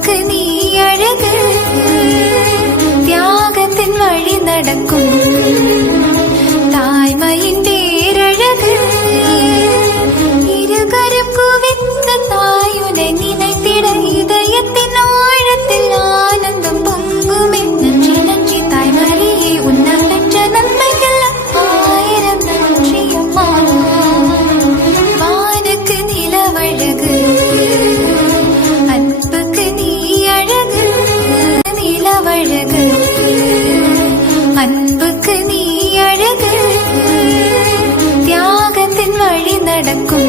നമുക്ക് നീ അഴക്. ത്യാഗത്തിൻ വഴി നടക്കും. നീ അഴക് ത്യാഗത്തിൻ വഴി നടക്കും